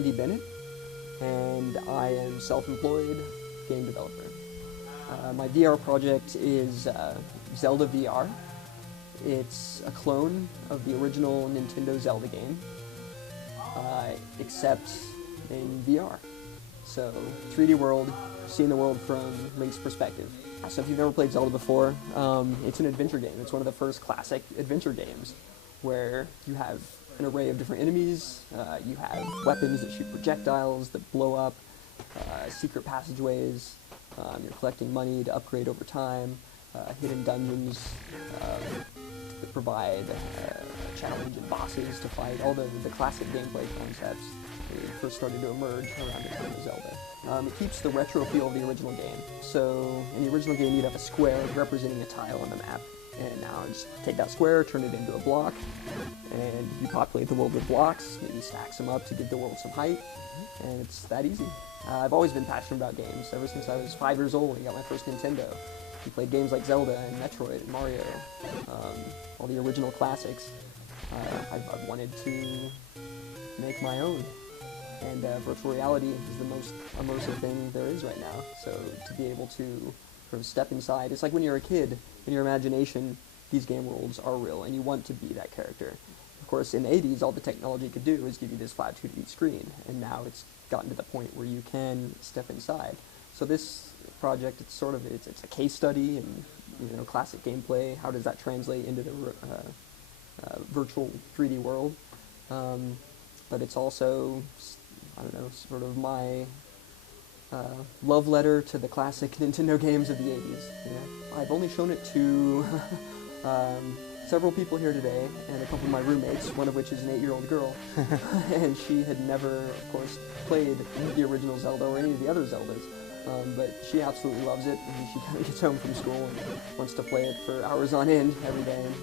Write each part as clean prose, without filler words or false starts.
Bennett, and I am self-employed game developer. My VR project is ZeldaVR. It's a clone of the original Nintendo Zelda game, except in VR. So, 3D world, seeing the world from Link's perspective. So if you've never played Zelda before, it's an adventure game. It's one of the first classic adventure games where you have an array of different enemies, you have weapons that shoot projectiles, that blow up, secret passageways, you're collecting money to upgrade over time, hidden dungeons that provide challenge and bosses to fight, all the classic gameplay concepts that first started to emerge around Legend of Zelda. It keeps the retro feel of the original game. So in the original game you'd have a square representing a tile on the map, and now just take that square, turn it into a block, and you populate the world with blocks, maybe stacks them up to give the world some height, and it's that easy. I've always been passionate about games. Ever since I was 5 years old and got my first Nintendo. I played games like Zelda and Metroid and Mario, all the original classics. I've wanted to make my own. And virtual reality is the most immersive thing there is right now. So to be able to sort of step inside, it's like when you're a kid, in your imagination, these game worlds are real and you want to be that character. Of course, in the 80s, all the technology could do is give you this flat 2D screen, and now it's gotten to the point where you can step inside. So this project, it's a case study in classic gameplay. How does that translate into the virtual 3D world? But it's also, I don't know, sort of my love letter to the classic Nintendo games of the 80s. I've only shown it to several people here today, and a couple of my roommates, one of which is an 8-year-old girl, and she had never, of course, played the original Zelda or any of the other Zeldas, but she absolutely loves it, and she kind of gets home from school and wants to play it for hours on end every day, and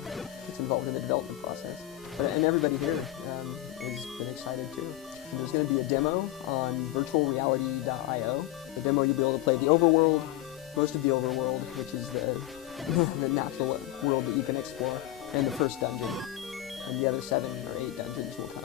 gets involved in the development process. And everybody here has been excited too. And there's going to be a demo on virtualreality.io. The demo, you'll be able to play the overworld, most of the overworld, which is the natural world that you can explore, and the first dungeon. And the other 7 or 8 dungeons will come